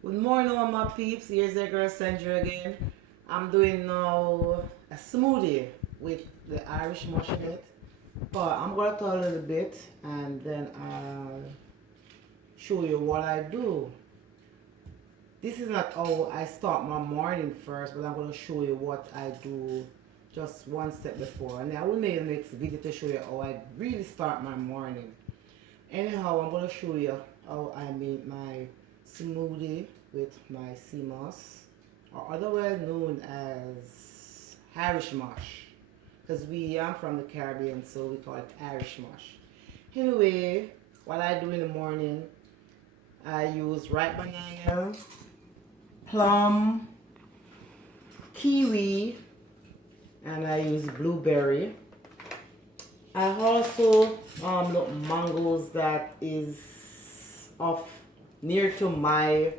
Good morning, all my peeps. Here's your girl Sandra again. I'm doing now a smoothie with the Irish mush in it. But I'm gonna talk a little bit and then I'll show you what I do. This is not how I start my morning first, but I'm gonna show you what I do just one step before. And I will make the next video to show you how I really start my morning. Anyhow, I'm gonna show you how I make my smoothie with my sea moss, or otherwise known as Irish mush, because I'm from the Caribbean, so we call it Irish mush. Anyway, what I do in the morning, I use ripe banana, plum, kiwi, and I use blueberry. I also look mangoes that is of near to my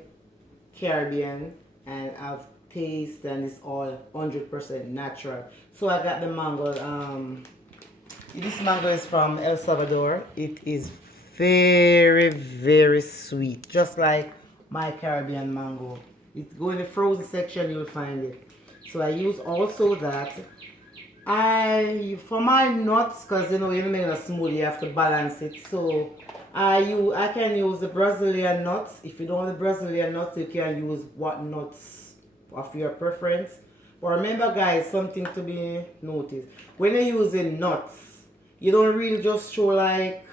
Caribbean, and I've tasted and it's all 100% natural. So I got the mango. This mango is from El Salvador. It is very, very sweet, just like my Caribbean mango. It go in the frozen section, you'll find it. So I use also that. For my nuts, because when you make a smoothie, you have to balance it. So I can use the Brazilian nuts. If you don't have the Brazilian nuts, you can use what nuts of your preference. But remember, guys, something to be noticed: when you're using nuts, you don't really just throw like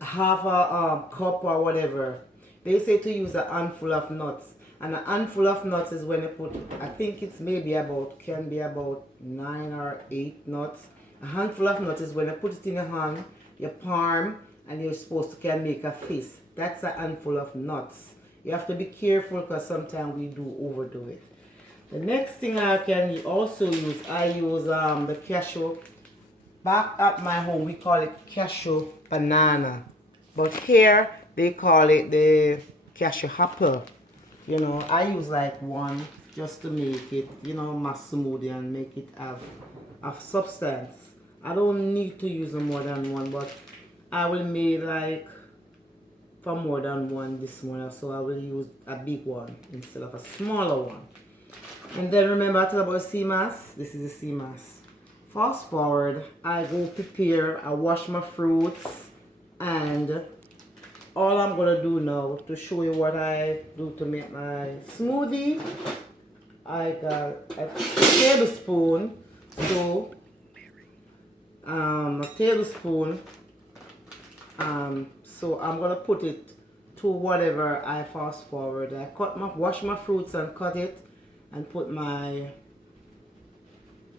half a cup or whatever. They say to use a handful of nuts. And a handful of nuts is when you put, I think it's maybe can be about 9 or 8 nuts. A handful of nuts is when you put it in your hand, your palm, and you're supposed to can make a fist. That's a handful of nuts. You have to be careful because sometimes we do overdo it. The next thing I can also use, I use the cashew. Back at my home, we call it cashew banana. But here, they call it the cashew apple. You know, I use like one just to make it, my smoothie and make it have substance. I don't need to use more than one, but I will make like for more than one this morning. So I will use a big one instead of a smaller one. And then remember I talked about sea mass. This is the sea mass. Fast forward, I go prepare, I wash my fruits, and all I'm gonna do now to show you what I do to make my smoothie. I got a tablespoon, so a tablespoon. So I'm gonna put it to whatever I fast forward. I wash my fruits and cut it, and put my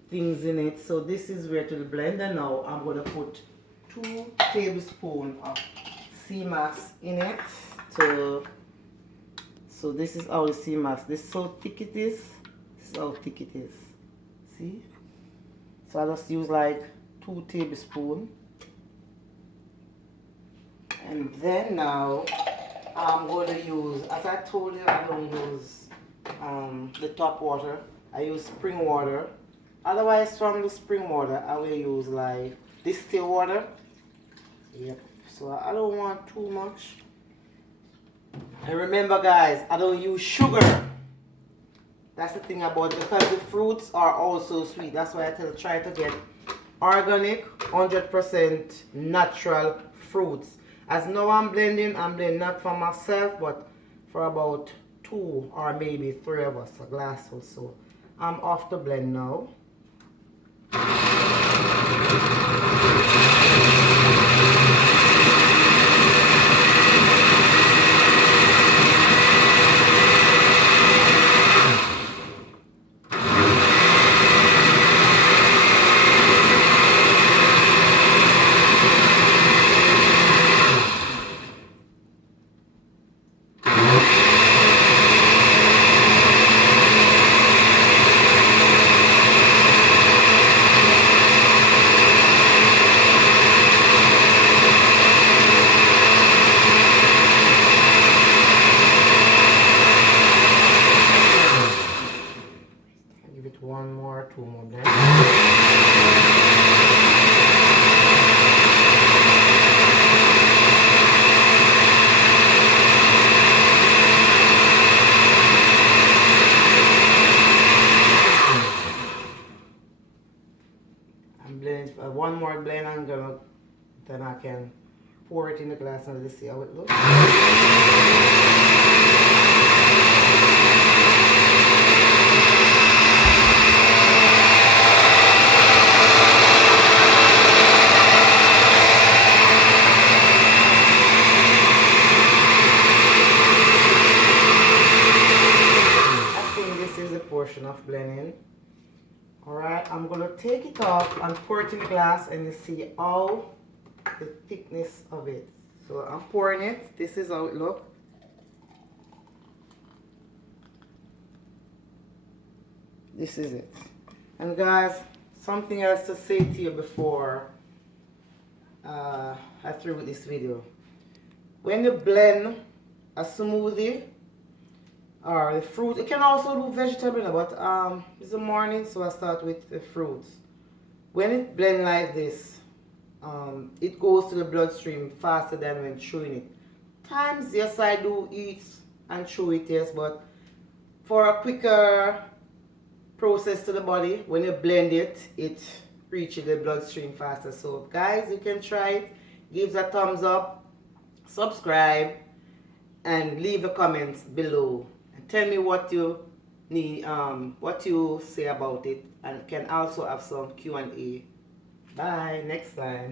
things in it. So this is where to the blender now. I'm gonna put 2 tablespoons of sea mass in it. So this is how the sea mass. This is how thick it is. This is how thick it is. See? So I just use like 2 tablespoons. And then now I'm going to use, as I told you, I don't use the top water. I use spring water. Otherwise, from the spring water, I will use like distilled water. Yep. So I don't want too much. And remember, guys, I don't use sugar. That's the thing about it, because the fruits are also sweet. That's why I try to get organic, 100% natural fruits. As now I'm blending not for myself, but for about 2 or maybe 3 of us, a glass or so. I'm off to blend now. more blend and then I can pour it in the glass and let's see how it looks. Portion of blending. Alright, I'm gonna take it off and pour it in the glass and you see all the thickness of it. So I'm pouring it. This is how it looks. This is it. And guys, something else to say to you before I through with this video. When you blend a smoothie or the fruit, you can also do vegetable, but it's the morning, so I start with the fruits. When it blend like this, it goes to the bloodstream faster than when chewing it. Times, yes, I do eat and chew it, yes, but for a quicker process to the body, when you blend it, it reaches the bloodstream faster. So guys, you can try it. Give a thumbs up, subscribe, and leave the comments below. Tell me what you need, what you say about it, and can also have some Q&A. Bye, next time.